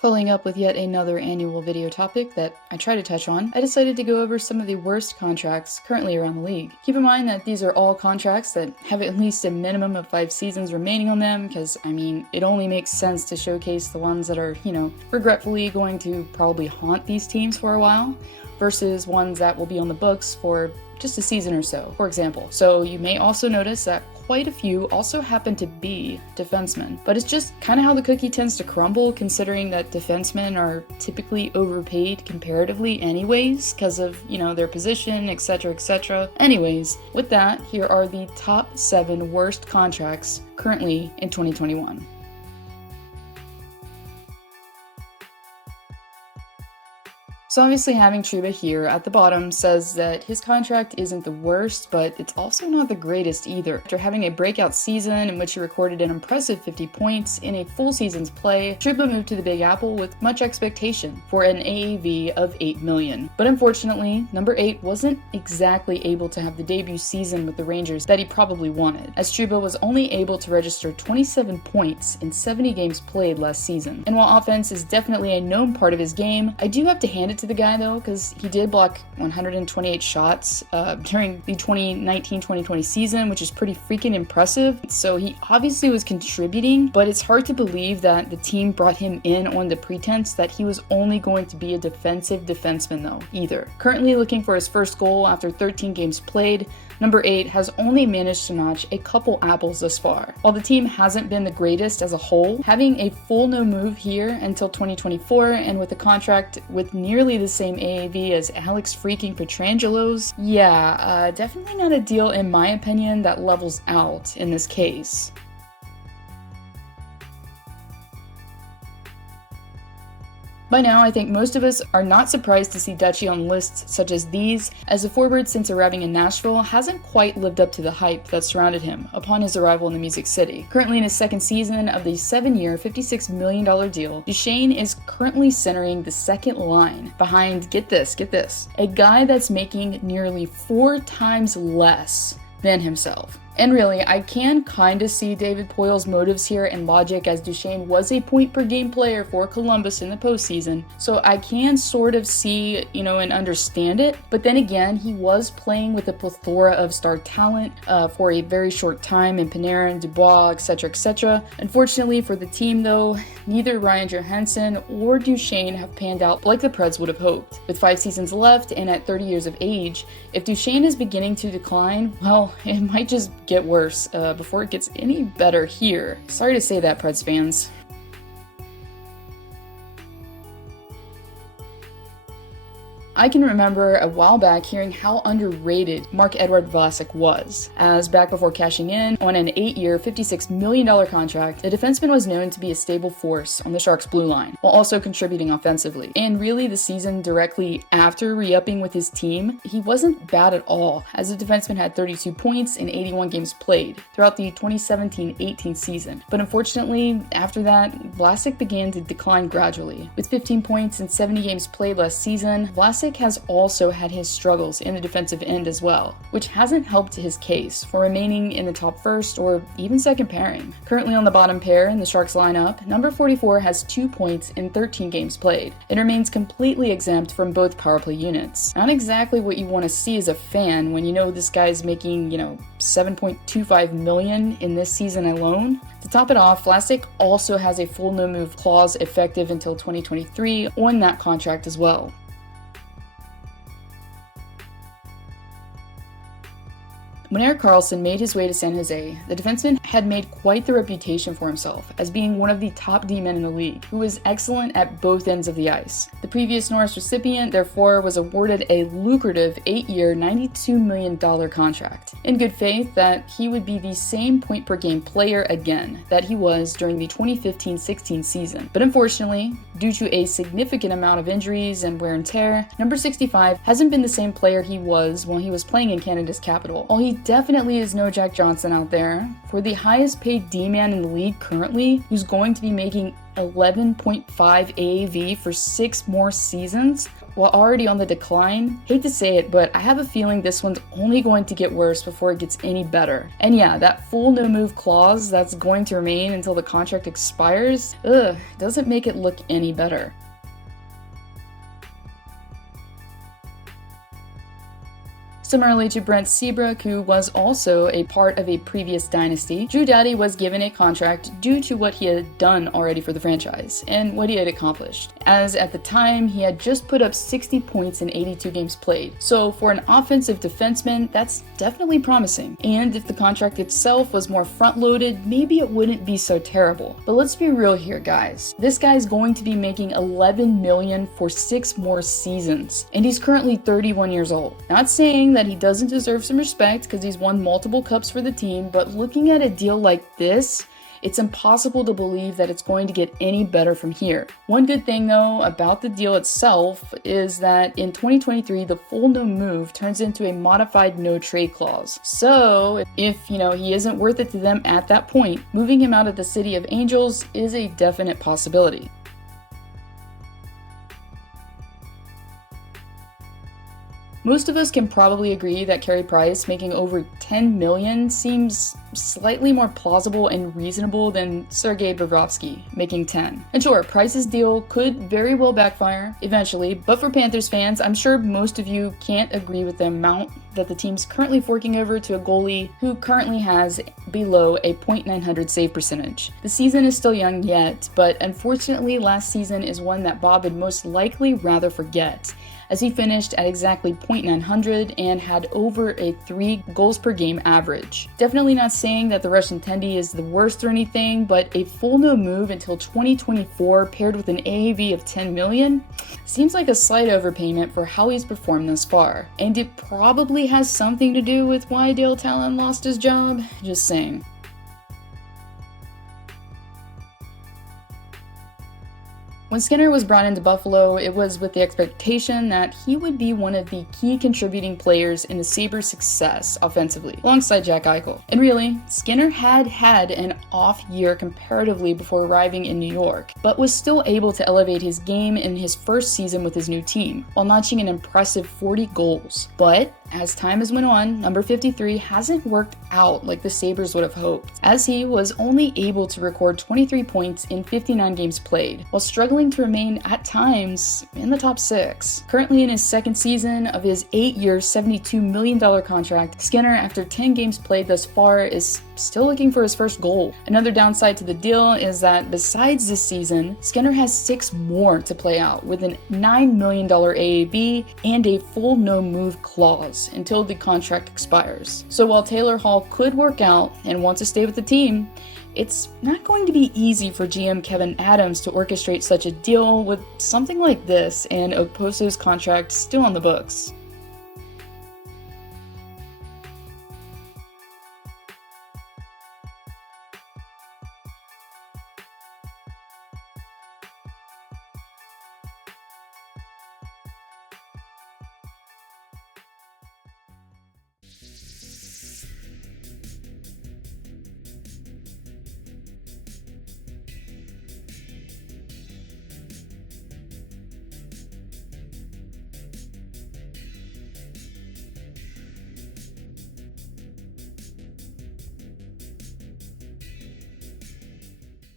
Following up with yet another annual video topic that I try to touch on, I decided to go over some of the worst contracts currently around the league. Keep in mind that these are all contracts that have at least a minimum of 5 seasons remaining on them, because, I mean, it only makes sense to showcase the ones that are, regretfully going to probably haunt these teams for a while, versus ones that will be on the books for just a season or so, for example. So you may also notice that quite a few also happen to be defensemen, but it's just kind of how the cookie tends to crumble, considering that defensemen are typically overpaid comparatively anyways, because of, their position, etc, etc. Anyways, with that, here are the top 7 worst contracts currently in 2021. So obviously having TROUBA here at the bottom says that his contract isn't the worst, but it's also not the greatest either. After having a breakout season in which he recorded an impressive 50 points in a full season's play, TROUBA moved to the Big Apple with much expectation for an AAV of $8 million. But unfortunately, number 8 wasn't exactly able to have the debut season with the Rangers that he probably wanted, as TROUBA was only able to register 27 points in 70 games played last season. And while offense is definitely a known part of his game, I do have to hand it to the guy though, because he did block 128 shots during the 2019-2020 season, which is pretty freaking impressive. So he obviously was contributing, but it's hard to believe that the team brought him in on the pretense that he was only going to be a defensive defenseman though, either. Currently looking for his first goal after 13 games played, number 8 has only managed to notch a couple apples thus far. While the team hasn't been the greatest as a whole, having a full no move here until 2024 and with a contract with nearly the same AAV as Alex freaking Petrangelo's, definitely not a deal in my opinion that levels out in this case. By now, I think most of us are not surprised to see Duchene on lists such as these, as the forward since arriving in Nashville hasn't quite lived up to the hype that surrounded him upon his arrival in the Music City. Currently in his second season of the 7-year, $56 million deal, Duchene is currently centering the second line behind, get this, a guy that's making nearly 4 times less than himself. And really, I can kinda see David Poyle's motives here and logic, as Duchene was a point per game player for Columbus in the postseason, so I can sort of see, and understand it, but then again, he was playing with a plethora of star talent for a very short time in Panarin, Dubois, etc, etc. Unfortunately for the team though, neither Ryan Johansson or Duchene have panned out like the Preds would have hoped. With 5 seasons left and at 30 years of age, if Duchene is beginning to decline, well, it might just get worse before it gets any better here. Sorry to say that, Preds fans. I can remember a while back hearing how underrated Marc-Édouard VLASIC was, as back before cashing in on an 8-year, $56 million contract, the defenseman was known to be a stable force on the Sharks' blue line, while also contributing offensively. And really, the season directly after re-upping with his team, he wasn't bad at all, as the defenseman had 32 points in 81 games played throughout the 2017-18 season. But unfortunately, after that, VLASIC began to decline gradually. With 15 points in 70 games played last season, VLASIC has also had his struggles in the defensive end as well, which hasn't helped his case for remaining in the top first or even second pairing. Currently on the bottom pair in the Sharks lineup, number 44 has 2 points in 13 games played and remains completely exempt from both power play units. Not exactly what you want to see as a fan when you know this guy's making, $7.25 million in this season alone. To top it off, VLASIC also has a full no-move clause effective until 2023 on that contract as well. When Erik Karlsson made his way to San Jose, the defenseman had made quite the reputation for himself as being one of the top D-men in the league, who was excellent at both ends of the ice. The previous Norris recipient, therefore, was awarded a lucrative 8-year, $92 million contract, in good faith that he would be the same point-per-game player again that he was during the 2015-16 season. But unfortunately, due to a significant amount of injuries and wear and tear, number 65 hasn't been the same player he was while he was playing in Canada's capital. While he definitely is no Jack Johnson out there, for the highest paid D-man in the league currently, who's going to be making 11.5 AAV for 6 more seasons, while already on the decline. Hate to say it, but I have a feeling this one's only going to get worse before it gets any better. And yeah, that full no move clause that's going to remain until the contract expires, doesn't make it look any better. Similarly to Brent Seabrook, who was also a part of a previous dynasty, Drew Doughty was given a contract due to what he had done already for the franchise and what he had accomplished, as at the time he had just put up 60 points in 82 games played. So for an offensive defenseman, that's definitely promising. And if the contract itself was more front-loaded, maybe it wouldn't be so terrible. But let's be real here, guys. This guy's going to be making $11 million for 6 more seasons, and he's currently 31 years old. Not saying that he doesn't deserve some respect because he's won multiple cups for the team, but looking at a deal like this, it's impossible to believe that it's going to get any better from here. One good thing though about the deal itself is that in 2023 the full no move turns into a modified no trade clause. So if he isn't worth it to them at that point, moving him out of the City of Angels is a definite possibility. Most of us can probably agree that Carey Price making over $10 million seems slightly more plausible and reasonable than Sergei Bobrovsky making 10. And sure, Price's deal could very well backfire eventually, but for Panthers fans, I'm sure most of you can't agree with the amount that the team's currently forking over to a goalie who currently has below a .900 save percentage. The season is still young yet, but unfortunately last season is one that Bob would most likely rather forget, as he finished at exactly .900 and had over a 3 goals per game average. Definitely not saying that the Russian Tendy is the worst or anything, but a full no move until 2024 paired with an AAV of 10 million seems like a slight overpayment for how he's performed thus far. And it probably has something to do with why Dale Talon lost his job, just saying. When Skinner was brought into Buffalo, it was with the expectation that he would be one of the key contributing players in the Sabres' success offensively, alongside Jack Eichel. And really, Skinner had an off year comparatively before arriving in New York, but was still able to elevate his game in his first season with his new team, while notching an impressive 40 goals. But as time has went on, number 53 hasn't worked out like the Sabres would have hoped, as he was only able to record 23 points in 59 games played, while struggling to remain at times in the top 6. Currently in his second season of his 8-year, $72 million contract, Skinner, after 10 games played thus far, is still looking for his first goal. Another downside to the deal is that besides this season, Skinner has 6 more to play out with an $9 million AAV and a full no move clause until the contract expires. So while Taylor Hall could work out and want to stay with the team, it's not going to be easy for GM Kevin Adams to orchestrate such a deal with something like this and Okposo's contract still on the books.